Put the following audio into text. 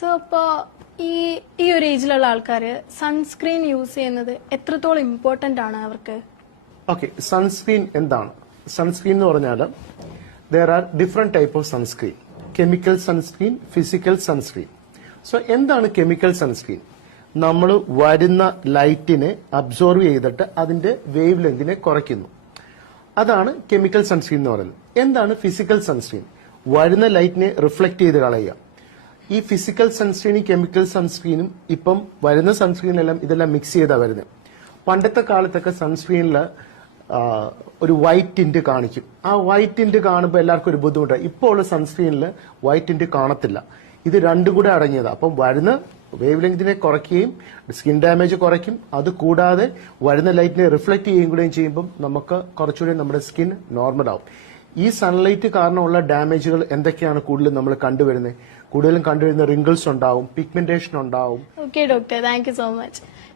So അപ്പോൾ ഈ ഒരു ഏജിലുള്ള ആൾക്കാർ സൺസ്ക്രീൻ യൂസ് ചെയ്യുന്നത് എത്രത്തോളം ഇമ്പോർട്ടന്റ് ആണ് അവർക്ക്? ഓക്കെ, സൺസ്ക്രീൻ എന്താണ്? സൺസ്ക്രീൻ എന്ന് പറഞ്ഞാൽ there are different type of sunscreen. Chemical sunscreen, physical sunscreen. So എന്താണ് കെമിക്കൽ സൺസ്ക്രീൻ? നമ്മൾ വരുന്ന ലൈറ്റിനെ അബ്സോർവ് ചെയ്തിട്ട് അതിന്റെ വേവ് ലെങ്തിനെ കുറയ്ക്കുന്നു. അതാണ് കെമിക്കൽ സൺസ്ക്രീൻ എന്ന് പറയുന്നത്. എന്താണ് ഫിസിക്കൽ സൺസ്ക്രീൻ? വരുന്ന ലൈറ്റിനെ റിഫ്ലക്ട് ചെയ്ത് കളയുക. ഈ ഫിസിക്കൽ സൺസ്ക്രീനും കെമിക്കൽ സൺസ്ക്രീനും ഇപ്പം വരുന്ന സൺസ്ക്രീനിലെല്ലാം ഇതെല്ലാം മിക്സ് ചെയ്താ വരുന്നത്. പണ്ടത്തെ കാലത്തൊക്കെ സൺസ്ക്രീനിൽ ഒരു വൈറ്റ് ടിന്റ് കാണിക്കും. ആ വൈറ്റ് ടിന്റ് കാണുമ്പോൾ എല്ലാവർക്കും ഒരു ബുദ്ധിമുട്ടാണ്. ഇപ്പോൾ ഉള്ള സൺസ്ക്രീനിൽ വൈറ്റ് ടിന്റ് കാണത്തില്ല. ഇത് രണ്ടും കൂടെ അടങ്ങിയതാണ്. അപ്പം വരുന്ന വേവ് ലെങ്തിനെ കുറയ്ക്കുകയും സ്കിൻ ഡാമേജ് കുറയ്ക്കും. അത് കൂടാതെ വരുന്ന ലൈറ്റിനെ റിഫ്ലക്ട് ചെയ്യുകയും കൂടെയും ചെയ്യുമ്പോൾ നമുക്ക് കുറച്ചുകൂടി നമ്മുടെ സ്കിൻ നോർമൽ ആവും. ഈ സൺലൈറ്റ് കാരണമുള്ള ഡാമേജുകൾ എന്തൊക്കെയാണ് കൂടുതലും നമ്മൾ കണ്ടുവരുന്നത്? കൂടുതലും കണ്ടുവരുന്ന റിങ്കിൾസ് ഉണ്ടാവും, പിഗ്മെന്റേഷൻ ഉണ്ടാവും. Okay doctor, thank you so much.